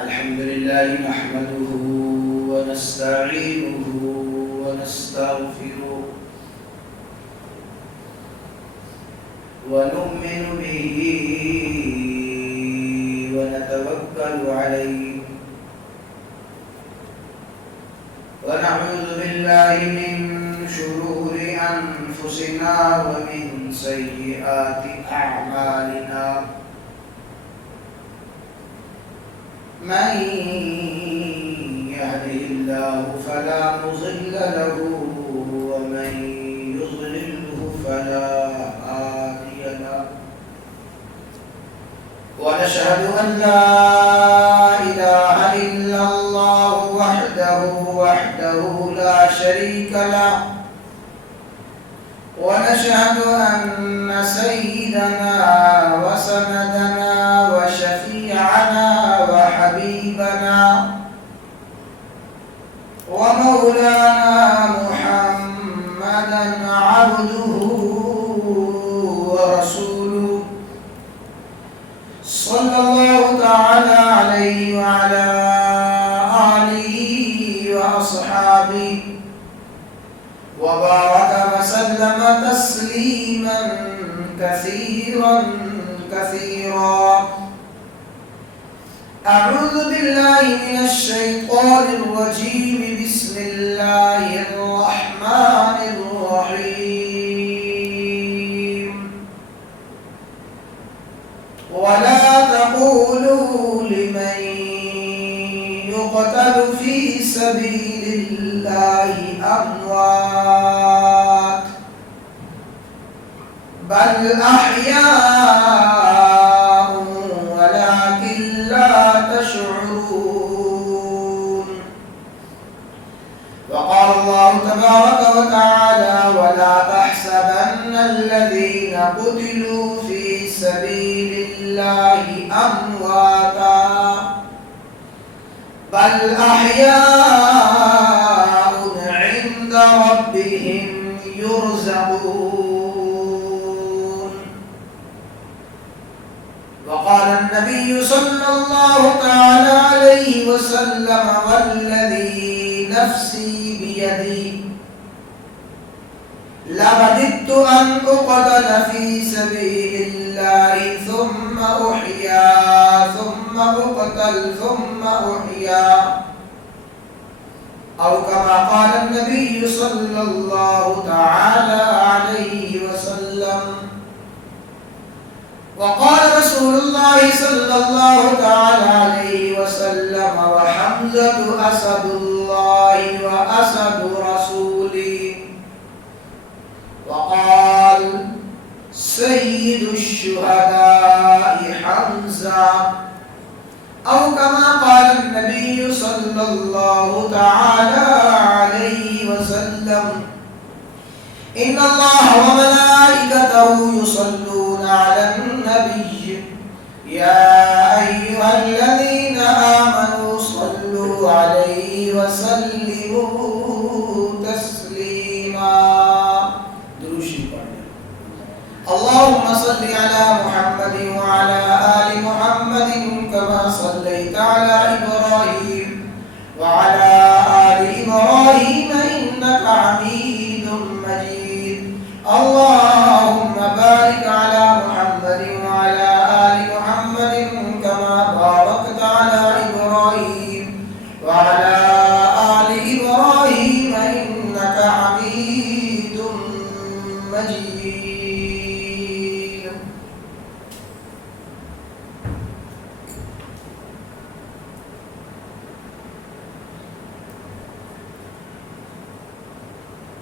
الحمد لله نحمده ونستعينه ونستغفره ونؤمن به ونتوكل عليه ونعوذ بالله من شرور أنفسنا ومن سيئات أعمالنا من يهده الله فلا مضل له ومن يضلله فلا هادي له ونشهد أن لا إله إلا الله وحده لا شريك له ونشهد أن سيدنا وسندنا وشفيعنا وحبيبنا ومولانا محمدا عبده ورسوله صلى الله تعالى عليه وعلى آله وأصحابه وبارك وسلم تسليما كثيرا أعوذ بالله من الشيطان الرجيم بسم الله الرحمن الرحيم ولا تقولوا لمن يقتل في سبيل الله أموات بل أحياء ولكن لا تشعرون وقال الله تبارك وتعالى ولا تحسبن الذين قتلوا في سبيل الله أمواتا بل أحياء عند ربهم يرزقون وقال النبي صلى الله تعالى عليه وسلم والذي نفسي بيدي لوددت أن أقتل في سبيل الله ثم أحيا ثم أقتل ثم أحيا أو كما قال النبي صلى الله تعالى عليه وسلم وقال رسول الله صلى الله تعالى عليه وسلم وحمزة أسد الله وأسد رسوله وقال سيد الشهداء حمزة أو كما قال النبي صلى الله تعالى عليه وسلم إن الله وملائكته يصلون على النبي يا أيها الذين آمنوا صلوا عليه وسلموا تسليما اللهم صل على محمد وعلى آل محمد كما صليت على إبراهيم وعلى آل إبراهيم إنك حميد مجيد اللهم بارك على محمد وعلى آل محمد كما باركت على إبراهيم وعلى آل إبراهيم إنك حميد مجيد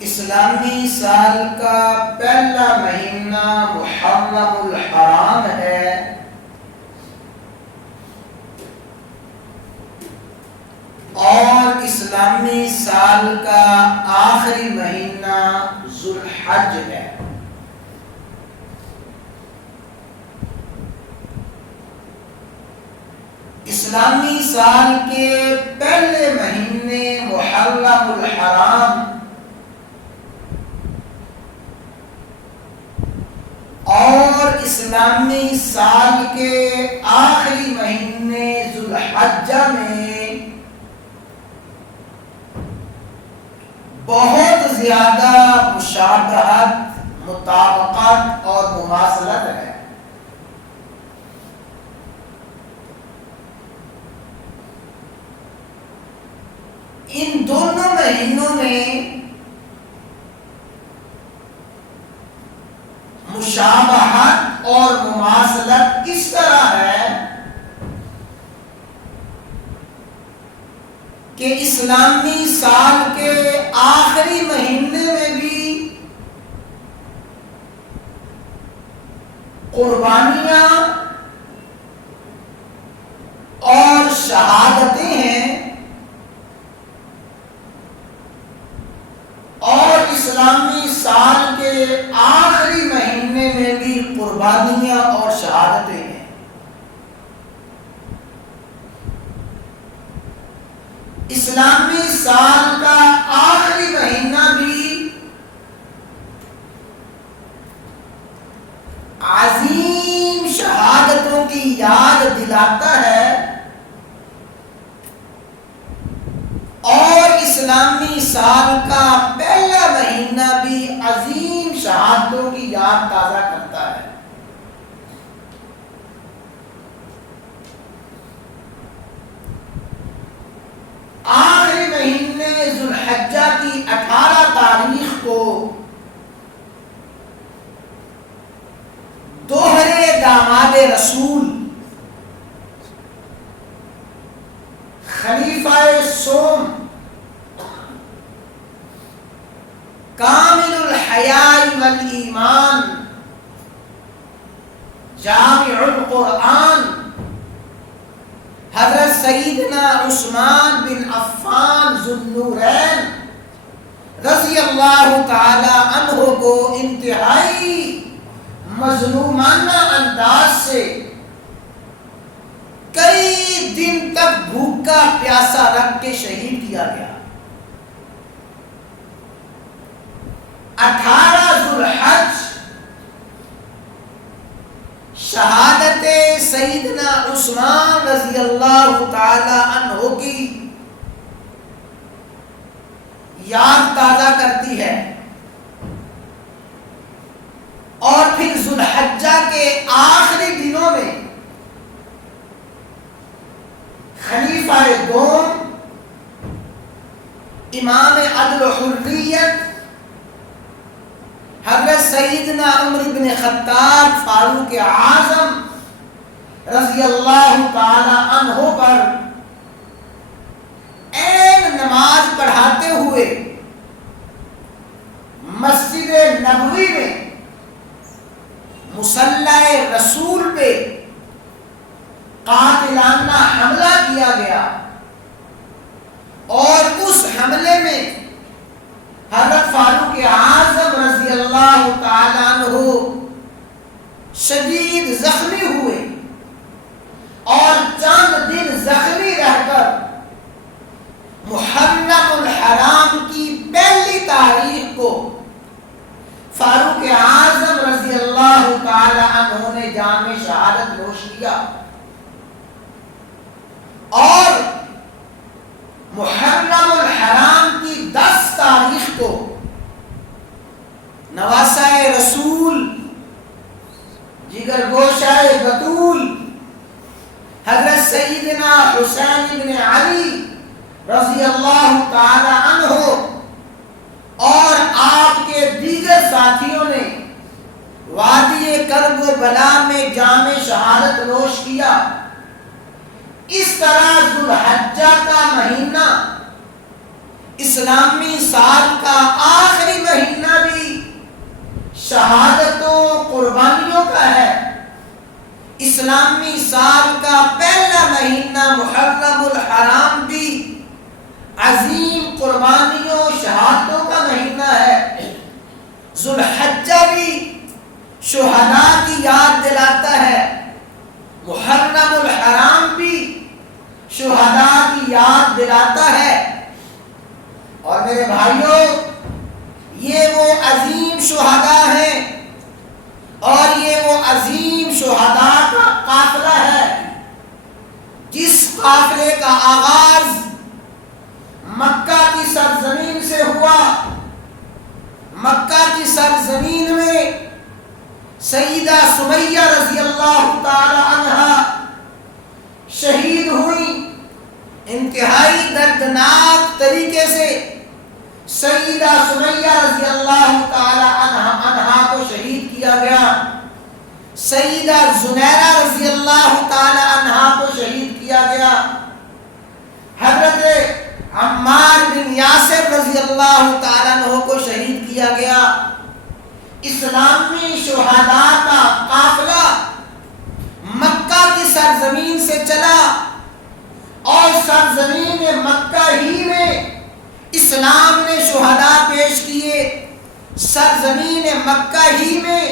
اسلامی سال کا پہلا مہینہ محرم الحرام ہے، اور اسلامی سال کا آخری مہینہ ذوالحج ہے۔ اسلامی سال کے پہلے مہینے محرم الحرام اور اسلامی سال کے آخری مہینے ذوالحجہ میں بہت زیادہ مشابہت، مطابقت اور مماثلت ہے۔ ان دونوں مہینوں میں مشابہت اور مماثلت اس طرح ہے کہ اسلامی سال کے آخری مہینے میں بھی قربانیاں اور شہادتیں ہیں، اور اسلامی سال کے آخری مہینے میں بھی قربانیاں اور شہادتیں ہیں۔ اسلامی سال کا آخری مہینہ بھی عظیم شہادتوں کی یاد دلاتا ہے، اور اسلامی سال کا پہلا مہینہ بھی عظیم شہادتوں کی یاد تازہ کرتا ہے۔ آخری مہینے ذوالحجہ کی 18 تاریخ کو دوہرے داماد رسول خلیفہ سوم کامل الحیاء والایمان جامع القرآن حضرت سیدنا عثمان بن عفان ذو النورین رضی اللہ تعالی عنہ کو انتہائی مظلومانہ انداز سے کئی دن تک بھوکا پیاسا رکھ کے شہید کیا گیا۔ 18 ذوالحج شہادت سیدنا عثمان رضی اللہ تعالی عنہ کی یاد تازہ کرتی ہے، اور پھر ذوالحجہ کے آخری دنوں میں خلیفہ دوم امام عدل و حریت حضرت سیدنا عمر بن خطاب فاروق اعظم رضی اللہ تعالی عنہ پر عین نماز پڑھاتے ہوئے مسجد نبوی میں مصلی رسول پہ قاتلانہ حملہ کیا گیا، اور اس حملے میں حضرت فاروق اعظم رضی اللہ تعالیٰ عنہ شدید زخمی ہوئے، اور چند دن زخمی رہ کر محرم الحرام کی پہلی تاریخ کو فاروق اعظم رضی اللہ تعالی عنہ نے جام شہادت نوش کیا، اور محرم الحرام کی 10 تاریخ کو نواسہ رسول جگر گوشہ بطول حضرت سیدنا حسین بن علی رضی اللہ تعالی عنہ اور آپ کے دیگر ساتھیوں نے وادی کرب و بلا میں جام شہادت نوش کیا۔ اس طرح ذوالحجہ کا مہینہ اسلامی سال کا آخری مہینہ بھی شہادتوں قربانیوں کا ہے۔ اسلامی سال کا پہلا مہینہ محرم الحرام بھی عظیم قربانیوں شہادتوں کا مہینہ ہے۔ ذوالحجہ بھی شہداء کی یاد دلاتا ہے، محرم الحرام بھی شہداء کی یاد دلاتا ہے۔ اور میرے بھائیوں، یہ وہ عظیم شہداء ہیں اور یہ وہ عظیم شہداء کا قافلہ ہے جس قافلے کا آغاز مکہ کی سرزمین سے ہوا۔ مکہ کی سرزمین میں سیدہ سمیہ رضی اللہ تعالی عنہا شہید ہوئی۔ انتہائی دردناک طریقے سے سیدہ سمیہ رضی اللہ تعالی عنہا کو شہید کیا گیا۔ سیدہ زنیرہ رضی اللہ تعالی عنہا کو شہید کیا گیا۔ حضرت عمار بن یاسر رضی اللہ تعالیٰ عنہ کو شہید کیا گیا۔ اسلامی شہداء کا قافلہ مکہ کی سرزمین سے چلا اور سرزمین مکہ ہی میں اسلام نے شہداء پیش کیے۔ سرزمین مکہ ہی میں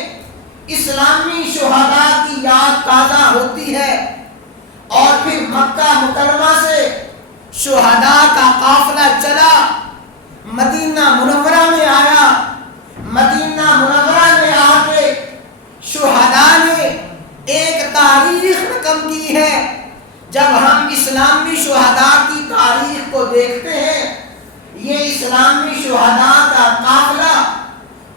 اسلامی شہداء کی یاد تازہ ہوتی ہے اور پھر مکہ مکرمہ سے شہداء کا قافلہ چلا، مدینہ منورہ میں آیا۔ مدینہ منورہ میں آ کے شہداء نے ایک تاریخ رقم کی ہے۔ جب ہم اسلامی شہداء کی تاریخ کو دیکھتے ہیں، یہ اسلامی شہداء کا قافلہ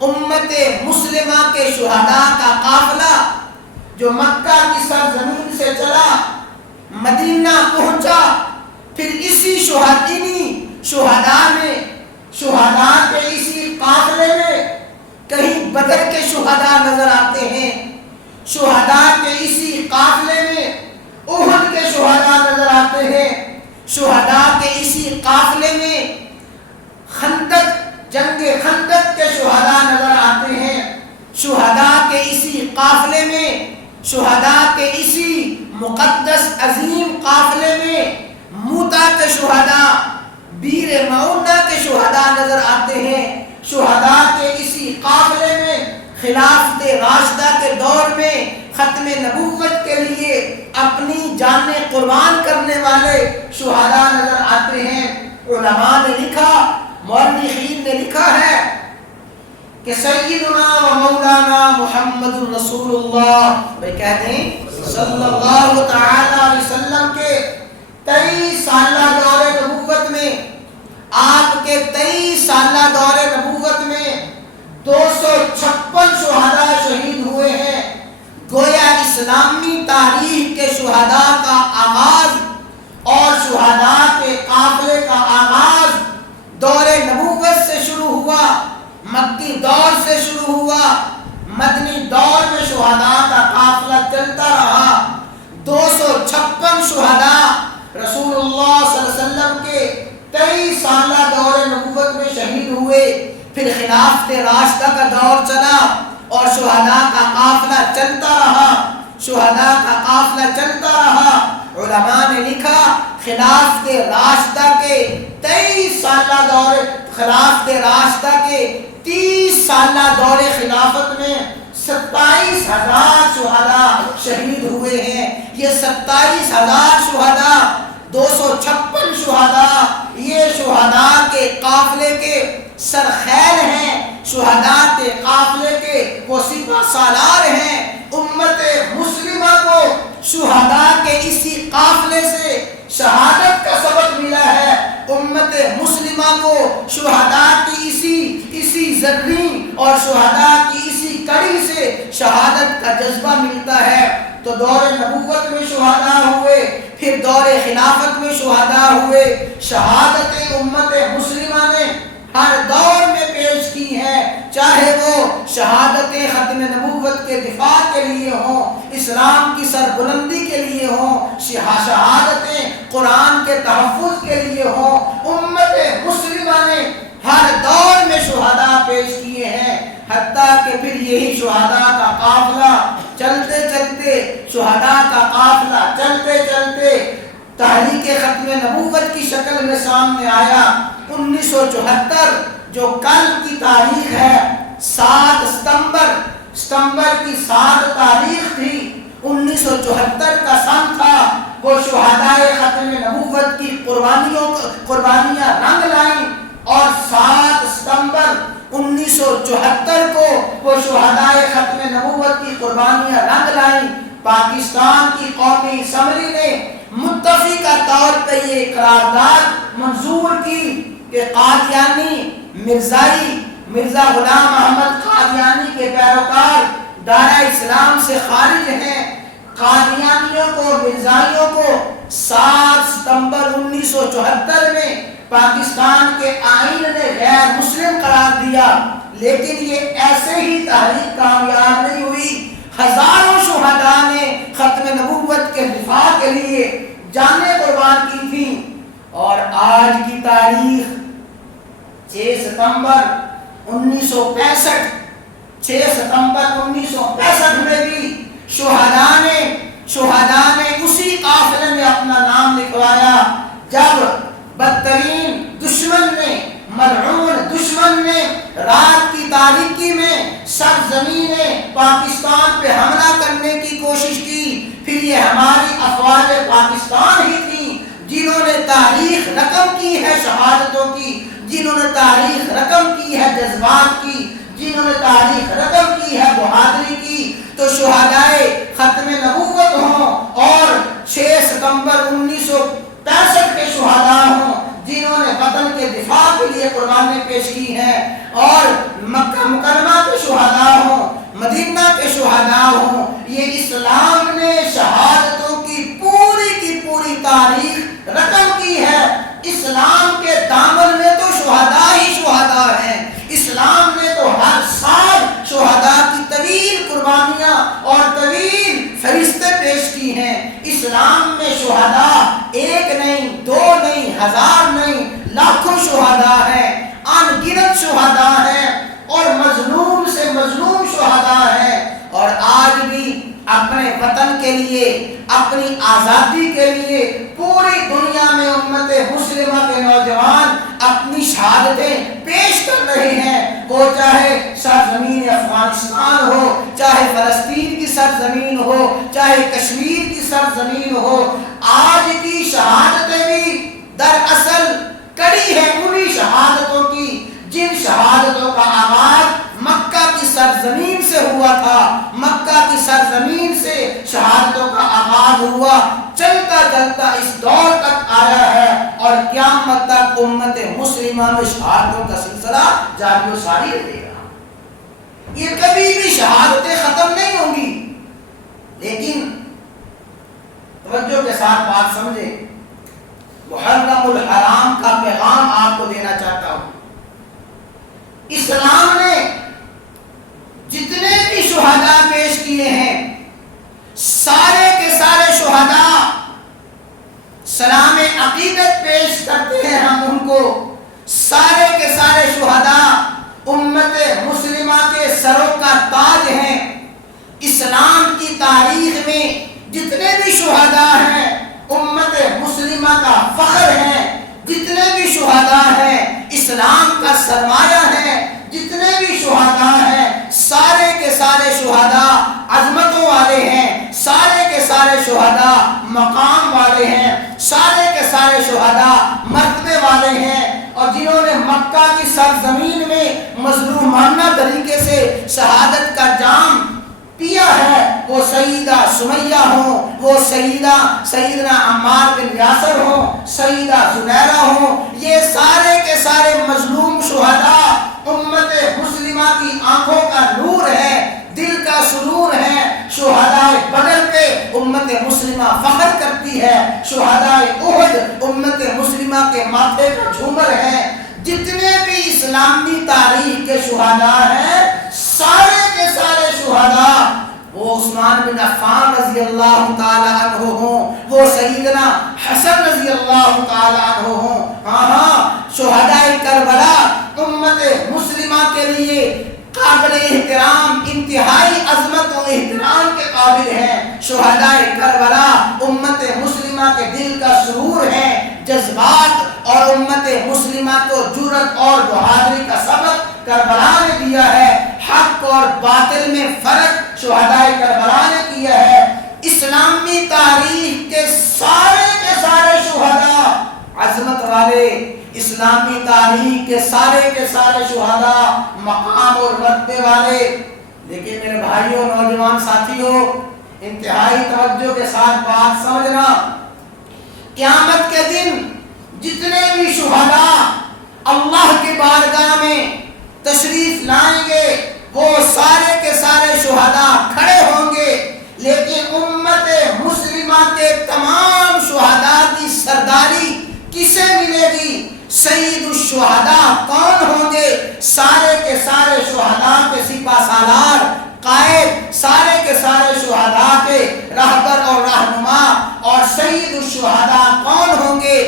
امت مسلمہ کے شہداء کا قافلہ جو مکہ کی سرزمین سے چلا، مدینہ پہنچا، پھر اسی شہداء میں شہداء کے اسی قافلے میں کہیں بدر کے شہداء نظر آتے ہیں، شہداء کے اسی قافلے میں احد کے شہداء نظر آتے ہیں، شہداء کے اسی قافلے میں جنگ خندق کے شہداء نظر آتے ہیں، شہداء کے اسی قافلے میں، شہداء کے اسی مقدس عظیم قافلے میں موتا کے شہداء، بیر معونہ کے شہداء نظر آتے ہیں۔ شہداء کے اسی قافلے میں خلافت راشدہ کے دور میں ختم نبوت کے لیے اپنی جانیں قربان کرنے والے شہداء نظر آتے ہیں۔ علماء نے لکھا، مورخین نے لکھا ہے کہ سیدنا و مولانا محمد رسول اللہ کہتے ہیں صلی اللہ تعالی علیہ وسلم کے 23 سالہ دور نبوت میں، آپ کے 23 سالہ دور نبوت میں 256 شہداء شہید ہوئے ہیں۔ گویا اسلامی تاریخ کے شہداء کا آغاز اور شہداء کے قافلے کا آغاز دور نبوت سے شروع ہوا، مکی دور سے شروع ہوا، مدنی دور میں شہداء کا قافلہ چلتا رہا۔ 256 شہداء رسول اللہ صلی اللہ علیہ وسلم کے 23 سالہ دور نبوت میں شہید ہوئے۔ پھر خلافت راشدہ کا دور چلا اور شہداء کا قافلہ چلتا رہا، شہداء کا قافلہ چلتا رہا۔ علماء نے لکھا خلافت راشدہ کے 23 سالہ دور، خلافت راشدہ کے 30 سالہ دور خلافت میں 27,000 شہداء شہید ہوئے ہیں۔ یہ 27,000 شہداء، 256 شہداء، یہ شہداء کے قافلے کے سرخیل ہیں، شہداء کے قافلے کے وہ سپہ سالار ہیں۔ امت مسلمہ کو شہداء کے اسی قافلے سے شہادت کا سبق ملا ہے۔ امت مسلمہ کو شہداء کی اسی زرین اور شہداء کی اسی کڑی سے شہادت کا جذبہ ملتا ہے۔ تو دور نبوت میں شہداء ہوئے، پھر دور خلافت میں شہداء ہوئے۔ شہادت امت مسلمہ نے ہر دور میں پیش کی ہے، چاہے وہ شہادتیں ختم نبوت کے دفاع کے لیے ہوں، اسلام کی سربلندی کے لیے ہوں، شہادتیں قرآن کے تحفظ کے لیے ہوں۔ امت مسلمہ علماء نے ہر دور میں شہداء پیش کیے ہیں، حتیٰ کہ پھر یہی شہداء کا قافلہ چلتے چلتے شہداء کا قافلہ چلتے چلتے تحریک ختم نبوت کی شکل میں سامنے آیا۔ 1974 جو کل کی تاریخ ہے، 7 ستمبر کی 7 تاریخ تھی، 1974 کا سن تھا۔ وہ شہداء ختم نبوت کی قربانیاں رنگ لائیں، اور 7 ستمبر 1974 کو وہ شہداء ختم نبوت کی قربانیاں رنگ لائیں۔ پاکستان کی قومی اسمبلی نے متفقہ طور پہ یہ قرارداد منظور کی کہ قادیانی مرزا غلام احمد قادیانی کے پیروکار دائرہ اسلام سے خارج ہیں۔ قادیانیوں کو، مرزائیوں کو 7 ستمبر 1974 میں پاکستان کے آئین نے غیر مسلم قرار دیا، لیکن یہ ایسے ہی تحریک کامیاب نہیں ہوئی۔ ہزاروں شہداء نے ختم نبوت کے دفاع کے لیے جانیں قربان کی تھی، اور آج کی تاریخ 6 ستمبر 1965 میں بھی شہداء نے اسی قافلے میں اپنا نام لکھوایا، جب بدترین ملعون دشمن نے رات کی تاریکی میں سرزمین پاکستان پہ حملہ کرنے کی کوشش کی۔ پھر یہ ہماری افواج پاکستان ہی تھی جنہوں نے تاریخ رقم کی ہے شہادتوں کی، جنہوں نے تاریخ رقم کی ہے جذبات کی، جنہوں نے تاریخ رقم کی ہے بہادری کی۔ تو شہداء ختم نبوت ہوں اور 6 ستمبر 1965 کے شہداء ہوں جنہوں نے وطن کے دفاع کے لیے قربانیاں پیش کی ہیں، اور مکہ مکرمہ کے شہداء ہوں، مدینہ کے شہداء ہوں، یہ اسلام نے شہادتوں کی پوری تاریخ رقم کی ہے۔ اسلام کے دامن میں تو شہداء ہی شہداء ہیں۔ اسلام نے تو ہر سال شہداء کی طویل قربانیاں اور طویل فرشتے پیش کی ہیں۔ اسلام میں شہداء 1 نہیں، 2 نہیں، 1000 نہیں، لاکھوں شہداء ہیں، ان گنت شہداء ہیں، اور مظلوم سے مظلوم شہداء ہیں۔ اور آج بھی اپنے وطن کے لیے، اپنی آزادی کے لیے پوری دنیا میں امت مسلمہ کے نوجوان اپنی شہادتیں پیش کر رہے ہیں، وہ چاہے سرزمین افغانستان ہو، چاہے فلسطین کی سرزمین ہو، چاہے کشمیر کی سرزمین ہو۔ آج کی شہادتیں بھی دراصل کڑی ہے انہی شہادتوں کی جن شہادتوں کا آغاز مکہ کی سرزمین سے ہوا تھا۔ مکہ کی سرزمین سے شہادتوں کا آغاز ہوا، چلتا چلتا اس دور تک آیا ہے، اور قیامت تک امت مسلمہ میں شہادتوں کا سلسلہ جاری و ساری رہے گا۔ یہ کبھی بھی شہادتیں ختم نہیں ہوں گی۔ لیکن توجہ کے ساتھ بات سمجھیں، محرم الحرام کا پیغام آپ کو دینا چاہتا ہوں۔ اسلام نے جتنے بھی شہداء پیش کیے ہیں، سارے کے سارے شہداء سلام عقیدت پیش کرتے ہیں ہم ان کو۔ سارے کے سارے شہداء امت مسلمہ کے سروں کا تاج ہیں۔ اسلام کی تاریخ میں جتنے بھی شہداء ہیں امت مسلمہ کا فخر ہیں، جتنے بھی شہداء ہیں اسلام کا سرمایہ ہیں، جتنے بھی شہداء ہیں سارے کے سارے شہداء عظمتوں والے ہیں، سارے کے سارے شہداء مقام والے ہیں، سارے کے سارے شہداء مرتبے والے ہیں، اور جنہوں نے مکہ کی سرزمین میں مظلومانہ طریقے سے شہادت کا جام پیا ہے، وہ سیدہ سمیہ ہوں، وہ سیدنا عمار بن یاسر ہوں، سیدہ زنیرہ ہوں، یہ سارے کے سارے مظلوم شہداء امت مسلمہ کی آنکھوں کا نور ہے، دل کا سرور ہے۔ شہداء بدر پہ امت مسلمہ فخر کرتی ہے، شہداء احد امت مسلمہ کے ماتھے کا جھومر ہے۔ جتنے بھی اسلامی تاریخ کے شہداء ہیں سارے کے سارے شہداء، وہ عثمان بن عفان رضی اللہ تعالی عنہ ہوں، وہ سیدنا حسن رضی اللہ تعالی عنہ ہوں، ہاں شہدائے کربلا امت مسلمہ کے لیے قابل احترام، انتہائی عظمت و احترام کے قابل ہیں۔ شہدائے کربلا امت مسلمہ کے دل کا سرور ہے، جذبات، اور امت مسلمہ کو جرأت اور بہادری کا سبق کربلا نے دیا ہے۔ حق اور باطل میں فرق شہدائے کربلا نے کیا ہے۔ اسلامی تاریخ کے سارے شہداء عظمت والے، اسلامی تاریخ کے سارے شہداء مقام اور رتبے والے۔ لیکن میرے بھائیوں، نوجوان ساتھیوں، انتہائی توجہ کے ساتھ بات سمجھنا، قیامت کے دن جتنے بھی شہداء اللہ کی بارگاہ میں تشریف لائیں گے وہ سارے کے سارے شہداء کھڑے ہوں گے، لیکن امت مسلمہ کے تمام شہداء کی سرداری کسے ملے گی؟ سید الشہداء کون ہوں گے؟ سارے کے سارے شہداء کے سپہ سالار، قائد، سارے کے سارے شہداء کے رہبر اور رہنما، اور سید الشہداء کون ہوں گے؟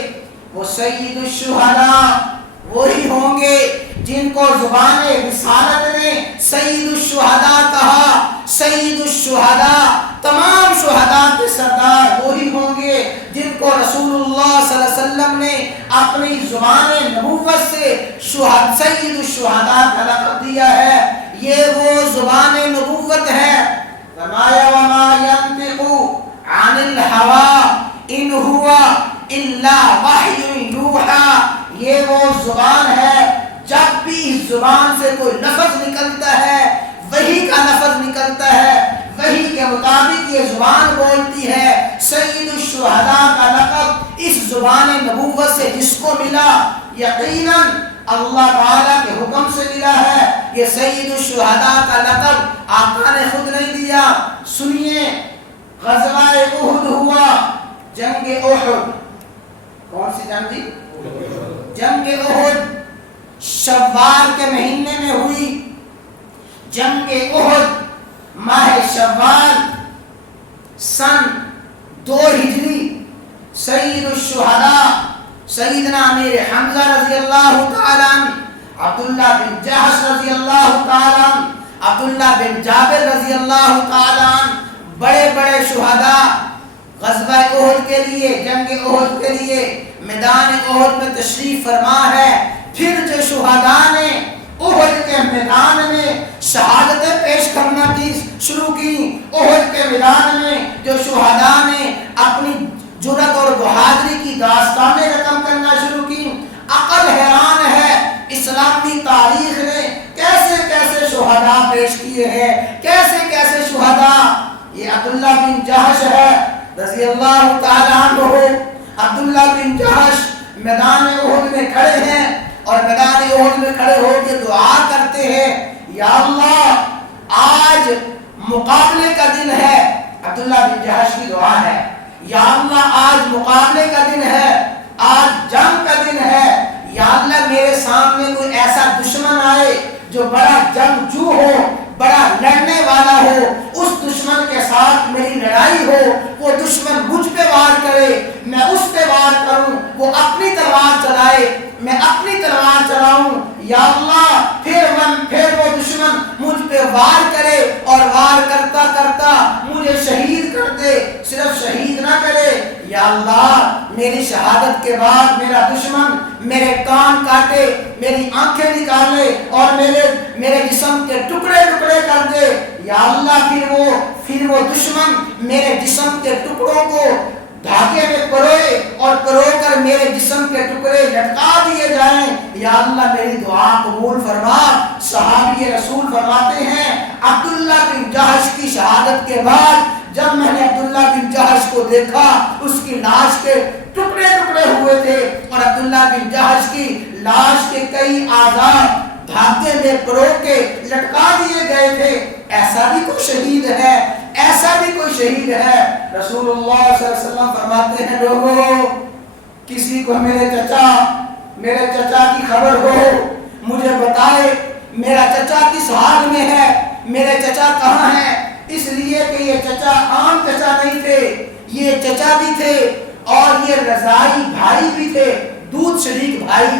وہ سید الشہداء وہی ہوں گے جن کو زبان رسالت نے سید الشہداء کہا۔ سید الشہداء، تمام شہداء کے سردار وہی ہوں گے جن کو رسول اللہ صلی اللہ علیہ وسلم نے اپنی زبان نبوت سے سید الشہداء کا لقب دیا ہے۔ یہ وہ زبان نبوت ہے۔ فرمایا وما ينطق عن الهوى ان هو الا وحی یوحی، یہ وہ زبان ہے جب بھی اس زبان سے کوئی لفظ نکلتا ہے وحی کا لفظ نکلتا ہے، وحی کے مطابق یہ زبان بولتی ہے۔ سید الشہداء کا لقب اس زبان نبوت سے جس کو ملا، یقیناً اللہ تعالیٰ کے حکم سے ملا ہے۔ یہ سید الشہداء کا لقب آقا نے خود نہیں دیا۔ سنیے، غزوہ احد ہوا، جنگ احد، کون سی جنگ تھی؟ جنگ احد شوال کے مہینے میں ہوئی۔ جنگ احد ماہ شوال سن 2 ہجری۔ سید الشہداء سیدنا امیر حمزہ رضی اللہ تعالیٰ عنہ، عبداللہ بن جحش رضی اللہ تعالیٰ عنہ، عبداللہ بن جابر رضی اللہ تعالیٰ عنہ، بڑے بڑے شہداء غزوہ احد کے لیے، جنگ احد کے لیے میدان احد میں تشریف فرما ہے۔ پھر جو شہداء نے احد کے میدان میں شہادتیں پیش کرنا کی شروع کی، احد کے میدان میں جو شہداء نے اپنی جرأت اور بہادری کی داستانیں رقم کرنا شروع کی، عقل حیران ہے اسلامی تاریخ نے کیسے کیسے شہداء پیش کیے ہیں، کیسے کیسے شہداء۔ یہ عبداللہ بن جحش ہے رضی اللہ تعالیٰ عنہ۔ عبداللہ بن جحش میدان احد میں کھڑے ہیں اور میدان احد میں کھڑے ہو کے دعا کرتے ہیں، یا اللہ آج مقابلے کا دن ہے۔ عبداللہ بن جحش کی دعا ہے، یا اللہ آج مقابلے کا دن ہے، آج جنگ کا دن ہے۔ یا اللہ میرے سامنے کوئی ایسا دشمن آئے جو بڑا جنگجو ہو، بڑا لڑنے والا ہو، اس دشمن کے ساتھ میری لڑائی ہو، وہ دشمن مجھ پہ وار کرے، میں اس پہ وار کروں، وہ اپنی تلوار چلائے، میں اپنی تلوار چلاؤں۔ یا اللہ پھر وہ دشمن مجھ پہ وار کرے اور وار کرتا کرتا مجھے شہید کر دے، صرف شہید نہ کرے۔ یا اللہ میری شہادت کے بعد میرا دشمن میرے کان کاٹے، میری آنکھیں نکالے اور میرے جسم کے ٹکڑے ٹکڑے کر دے۔ یا اللہ پھر وہ دشمن میرے جسم کے ٹکڑوں کو دھاگے میں پروئے اور پرو کر میرے جسم کے ٹکڑے لٹکا دیے جائیں۔ یا اللہ میری دعا قبول فرما۔ صحابی رسول فرماتے ہیں عبداللہ بن جحش کی شہادت کے بعد جب میں نے عبداللہ بن جحش کو دیکھا، اس کی لاش کے ٹکڑے ٹکڑے ہوئے تھے اور عبداللہ بن جحش کی لاش کے کئی اعضاء دھاگے میں پرو کے لٹکا دیے گئے تھے۔ ایسا بھی کوئی شہید ہے، ایسا بھی کوئی شہید ہے۔ رسول اللہ صلی اللہ علیہ وسلم فرماتے ہیں لوگوں، کسی کو میرے چچا کی خبر ہو مجھے بتائے میرا چچا کس حال میں ہے، میرے چچا کہاں ہیں۔ اس لیے کہ یہ چچا عام چچا نہیں تھے، یہ چچا بھی تھے اور یہ رضائی بھائی بھی تھے، دودھ شریک بھائی۔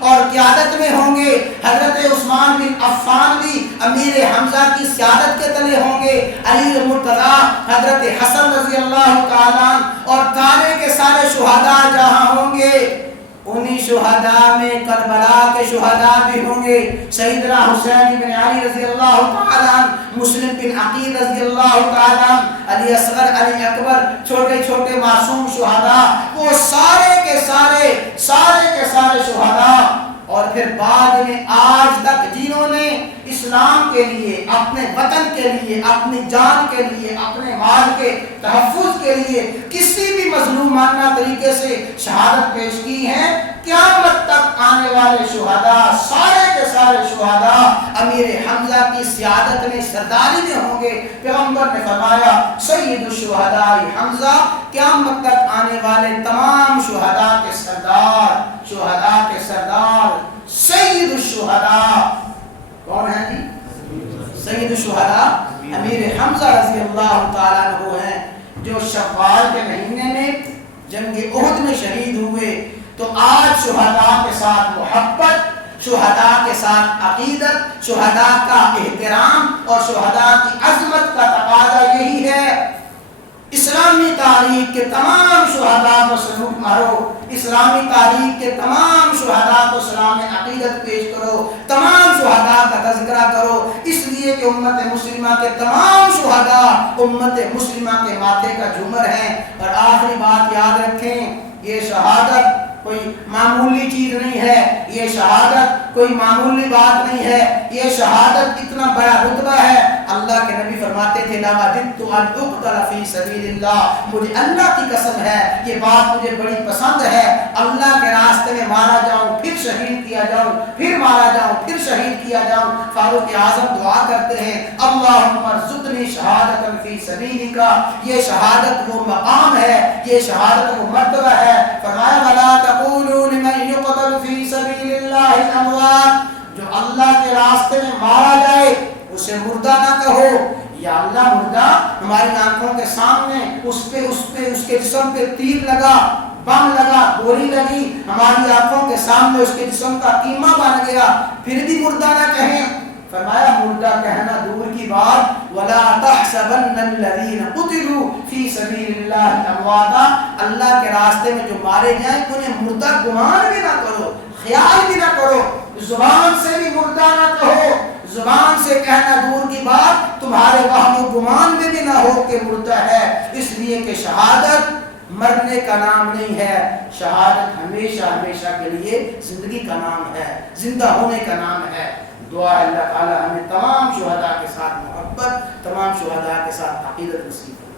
اور قیادت میں ہوں گے. حضرت عثمان بن عفان بھی امیر حمزہ کی سیادت کے تلے ہوں گے. علی المرتضیٰ، حضرت حسن رضی اللہ تعالیٰ اور سارے کے سارے شہداء جہاں ہوں گے، انہی شہداء میں کربلا کے شہداء بھی ہوں گے. سیدنا حسین بن علی رضی اللہ تعالیٰ، مسلم بن عقیل رضی اللہ تعالیٰ، علی اصغر، علی اکبر، چھوٹے چھوٹے معصوم شہداء، وہ سارے کے سارے شہداء. اور پھر بعد میں آج تک جنہوں نے اسلام کے لیے، اپنے وطن کے لیے، اپنی جان کے لیے، اپنے مال کے تحفظ کے لیے کسی بھی مظلومانہ طریقے سے شہادت پیش کی ہے، قیامت تک آنے والے شہداء، سارے کے سارے شہداء امیر حمزہ کی سیادت میں، سرداری میں ہوں گے. پیغمبر نے فرمایا سید الشہداء حمزہ، قیامت تک آنے والے تمام شہداء کے سردار سید الشہداء کون ہے جی؟ سید الشہداء امیر حمزہ رضی اللہ تعالیٰ عنہ ہیں، جو شوال کے مہینے میں جنگ احد میں شہید ہوئے. تو آج شہداء کے ساتھ محبت، شہداء کے ساتھ عقیدت، شہداء کا احترام اور شہداء کی عظمت کا تقاضا یہی ہے. اسلامی تاریخ کے تمام شہداء کو سلوٹ مارو، اسلامی تاریخ کے تمام شہداء کو سلام عقیدت پیش کرو، تمام شہداء کا تذکرہ کرو، اس لیے کہ امت مسلمہ کے تمام شہداء امت مسلمہ کے ماتھے کا جھومر ہیں. اور آخری بات یاد رکھیں، یہ شہادت کوئی معمولی چیز نہیں ہے، یہ شہادت کوئی معمولی بات نہیں ہے، یہ شہادت اتنا بڑا رتبہ ہے. اللہ کے نبی فرماتے تھے لَوَدِدْتُ أَنْ أُقْتَلَ فِي سَبِيلِ اللَّهِ، مجھے اللہ کی قسم ہے، یہ بات مجھے بڑی پسند ہے، اللہ کے راستے میں مارا جاؤں، پھر شہید کیا جاؤں، پھر مارا جاؤں، پھر شہید کیا جاؤں. فاروق اعظم دعا کرتے ہیں اللہم ارزقنی شہادۃ فی سبیلک، یہ شہادت وہ مقام ہے، یہ شہادت وہ مرتبہ ہے. فرمایا وَلَا تَقُولُوا لِمَنْ يُقْتَلُ فِي سَبِيلِ اللَّهِ أَمْوَاتٌ، جو اللہ کے راستے میں مارا جائے اسے مردہ نہ کہو. یا اللہ مردہ ہماری آنکھوں کے سامنے اس کے جسم پہ تیر لگا، بم لگا، گولی لگی، ہماری آنکھوں کے سامنے اس کے جسم کا قیمہ بن گیا، پھر بھی مردہ نہ کہیں. فرمایا مردہ کہنا دور کی بات، وَلَا تَحْسَبَنَّ الَّذِينَ قُتِلُوا فِي سَبِيلِ اللَّهِ أَمْوَاتًا، اللہ کے راستے میں جو مارے جائیں انہیں مردہ گمان بھی نہ کرو، خیال بھی نہ کرو، زبان سے بھی مردہ نہ کہو. زبان سے کہنا دور کی بات، تمہارے وہم و گمان میں بھی نہ ہو کہ مردہ ہے. اس لیے کہ شہادت مرنے کا نام نہیں ہے، شہادت ہمیشہ ہمیشہ کے لیے زندگی کا نام ہے، زندہ ہونے کا نام ہے. دعا اللہ تعالی ہمیں تمام شہداء کے ساتھ محبت، تمام شہداء کے ساتھ عقیدت نصیب